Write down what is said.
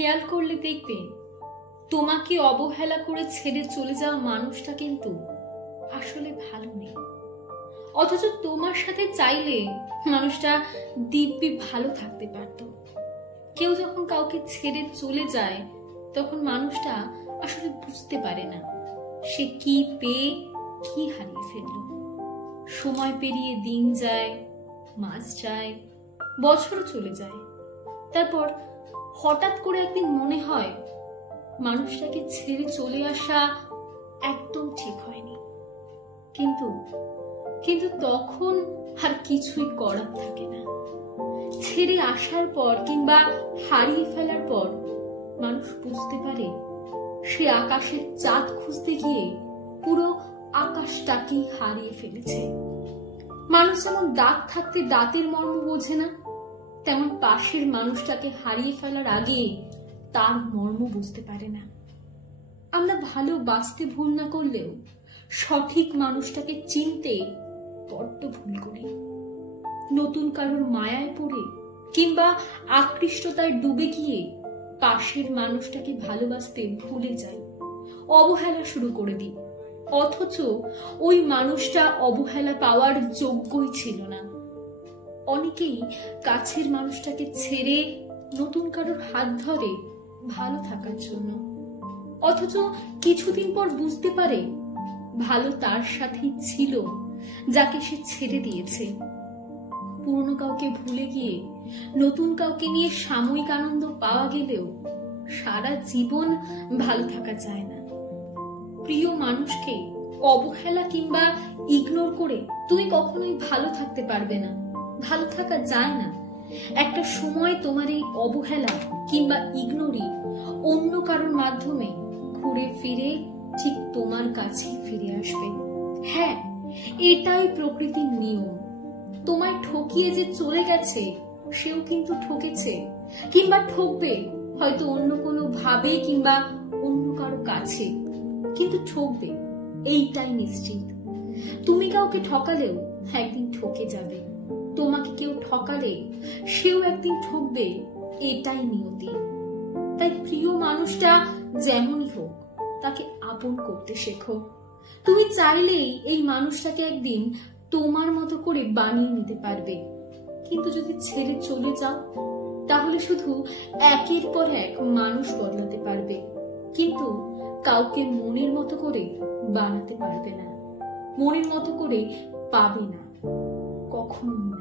খেয়াল করলে দেখবে তোমাকে অবহেলা করে ছেড়ে চলে যাওয়া মানুষটা কিন্তু আসলে ভালো নেই, অথচ তোমার সাথে চাইলে মানুষটা দিব্যি ভালো থাকতে পারত। কেউ যখন কাউকে ছেড়ে চলে যায় তখন মানুষটা আসলে বুঝতে পারে না সে কি পেয়ে কি হারিয়ে ফেলল। সময় পেরিয়ে দিন যায়, মাস যায়, বছরও চলে যায়, তারপর হঠাৎ করে একদিন মনে হয় মানুষটাকে ছেড়ে চলে আসা একদম ঠিক হয়নি। কিন্তু কিন্তু তখন আর কিছুই করার থাকে না। ছেড়ে আসার পর কিংবা হারিয়ে ফেলার পর মানুষ বুঝতে পারে সে আকাশের চাঁদ খুঁজতে গিয়ে পুরো আকাশটাকেই হারিয়ে ফেলেছে। মানুষ যেমন দাঁত থাকতে দাঁতের মর্ম বোঝে না, তেমন পাশের মানুষটাকে হারিয়ে ফেলার আগে তার মর্ম বুঝতে পারে না। আমরা ভালোবাসতে ভুল না করলেও সঠিক মানুষটাকে চিনতে বড্ড ভুল করি। নতুন কারোর মায়ায় পড়ে কিংবা আকৃষ্টতায় ডুবে গিয়ে পাশের মানুষটাকে ভালোবাসতে ভুলে যাই, অবহেলা শুরু করে দিই, অথচ ওই মানুষটা অবহেলা পাওয়ার যোগ্যই ছিল না। অনেকেই কাছের মানুষটাকে ছেড়ে নতুন কারোর হাত ধরে ভালো থাকার জন্য, অথচ কিছুদিন পর বুঝতে পারে ভালো তার সাথেই ছিল যাকে সে ছেড়ে দিয়েছে। পুরনো কাউকে ভুলে গিয়ে নতুন কাউকে নিয়ে সাময়িক আনন্দ পাওয়া গেলেও সারা জীবন ভালো থাকা যায় না। প্রিয় মানুষকে অবহেলা কিংবা ইগনোর করে তুমি কখনোই ভালো থাকতে পারবে না, ভালো থাকা যায় না। একটা সময় তোমার এই অবহেলা কিংবা ইগনোরই অন্য কারোর মাধ্যমে ঘুরে ফিরে ঠিক তোমার কাছেই ফিরে আসবে। হ্যাঁ, এটাই প্রকৃতির নিয়ম। তোমায় ঠকিয়ে যে চলে গেছে সেও কিন্তু ঠকেছে কিংবা ঠকবে, হয়তো অন্য কোনো ভাবে কিংবা অন্য কারো কাছে, কিন্তু ঠকবে এইটাই নিশ্চিত। তুমি কাউকে ঠকালেও একদিন ঠকে যাবে, তোমাকে কেউ ঠকালে সেও একদিন ঠকবে, এটাই নিয়তি। তাই প্রিয় মানুষটা যেমনই হোক তাকে আপন করতে শেখো। তুমি চাইলেই এই মানুষটাকে একদিন তোমার মতো করে বানিয়ে নিতে পারবে, কিন্তু যদি ছেড়ে চলে যাও তাহলে শুধু একের পর এক মানুষ বদলাতে পারবে, কিন্তু কাউকে মনের মতো করে বানাতে পারবে না, মনের মতো করে পাবে না, কখনোই না।